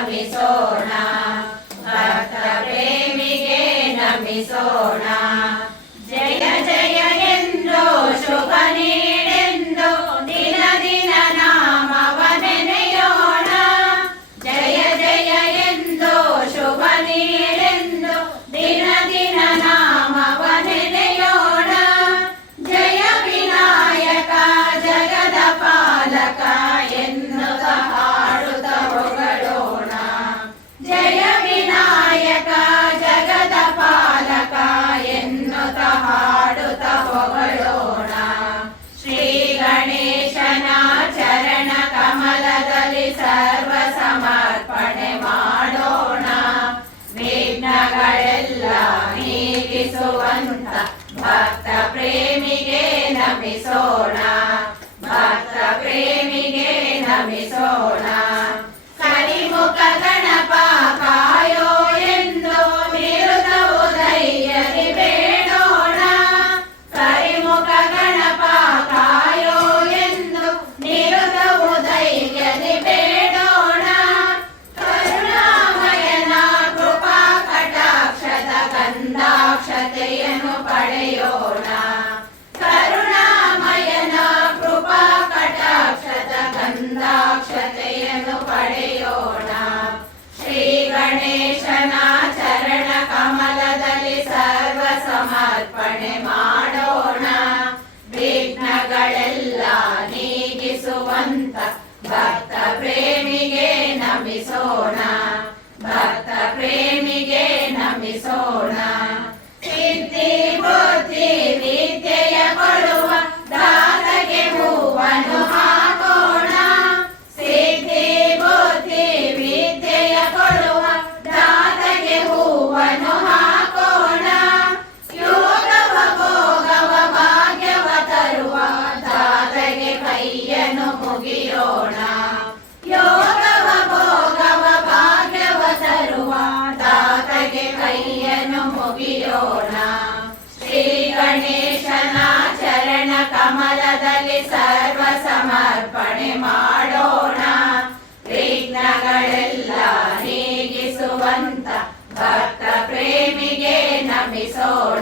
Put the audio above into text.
ನಮಿಸೋಣ, ಭಕ್ತ ಪ್ರೇಮಿಗೆ ನಮಿಸೋಣ. ಜಯ ಜಯ ಎಂದು ಶುಭ ನೀಡೆಂದು ದಿನ ದಿನ ನಾಮವ ನೆನೆಯೋಣ. ಜಯ ಜಯ ಎಂದು ಶುಭ ನೀಡೆಂದು ದಿನ ದಿನ ನಾಮವ ನೆನೆಯೋಣ. ಜಯ ವಿನಾಯಕ ಜಗದ ಪಾಲಕ ಎನ್ನುತ್ತ ಹಾಡುತ್ತ ಹೊಗಳೋಣ. ಜಯ ವಿನಾಯಕ ಜಗದ ಪಾಲಕ ಎನ್ನುತ್ತ ಹಾಡುತ್ತ ಹೊಗಳೋಣ. ಶ್ರೀ ಗಣೇಶನ ಚರಣ ಕಮಲದಲ್ಲಿ ಸರ್ವ ಸಮರ್ಪಣೆ ಮಾಡೋಣ. ವಿಘ್ನಗಳೆಲ್ಲ ನೀಗಿಸುವಂತ ಭಕ್ತ ಪ್ರೇಮಿಗೆ ನಮಿಸೋಣ, ಭಕ್ತ ಪ್ರೇಮಿಗೆ ನಮಿಸೋಣ. ಕರಿಮುಖ ಗಣಪ ಕಾಯೋ ಎಂದು ನಿರುತ ಉದಯದಿ ಬೇಡೋಣ. ಕರಿಮುಖ ಗಣಪ ಕಾಯೋ ಎಂದು ನಿರುತ ಉದಯದಿ ಬೇಡೋಣ. ಕರುಣಾಮಯನ ಕೃಪಾ ಕಟಾಕ್ಷದ ಗಂಧಾಕ್ಷತೆಯನ್ನು ಪಡೆಯೋಣ. ಕರುಣಾಮಯನ ಕೃಪಾ ಕಟಾಕ್ಷದ ಗಂಧಾಕ್ಷತೆಯನ್ನು ಪಡೆಯೋಣ. ಶ್ರೀ ಗಣೇಶನ ಚರಣ ಕಮಲದಲ್ಲಿ ಸರ್ವ ಸಮರ್ಪಣೆ ಮಾಡೋಣ. ವಿಘ್ನಗಳೆಲ್ಲ ನೀಗಿಸುವಂತ ಭಕ್ತ ಪ್ರೇಮಿಗೆ ನಮಿಸೋಣ, ಭಕ್ತ ಪ್ರೇಮಿಗೆ ನಮಿಸೋಣ. ಸಿದ್ಧಿ ಬುದ್ಧಿ ವಿದ್ಯೆಯ ಕೊಡುವ ದಾತಗೆ ಹೂವನ್ನು ಹಾಕೋಣ. ಸಿದ್ಧಿ ಬುದ್ಧಿ ವಿದ್ಯೆಯ ಕೊಡುವ ದಾತಗೆ ಹೂವನ್ನು ಹಾಕೋಣ. ಯೋಗವ ಭೋಗವ ಭಾಗ್ಯವ ತರುವ ದಾತಗೆ ಕೈಯನ್ನು ಮುಗಿಯೋಣ. ಯೋಗವ ಭೋಗವ ಭಾಗ್ಯವ ತರುವ ದಾತಗೆ ಕೈಯನ್ನು ಮುಗಿಯೋಣ. ಶ್ರೀ ಗಣೇಶನ ಚರಣ ಕಮಲದಲ್ಲಿ ಸರ್ವ ಸಮರ್ಪಣೆ ಮಾಡೋಣ. ವಿಘ್ನಗಳೆಲ್ಲ ನೀಗಿಸುವಂತ ಭಕ್ತ ಪ್ರೇಮಿಗೆ ನಮಿಸೋಣ.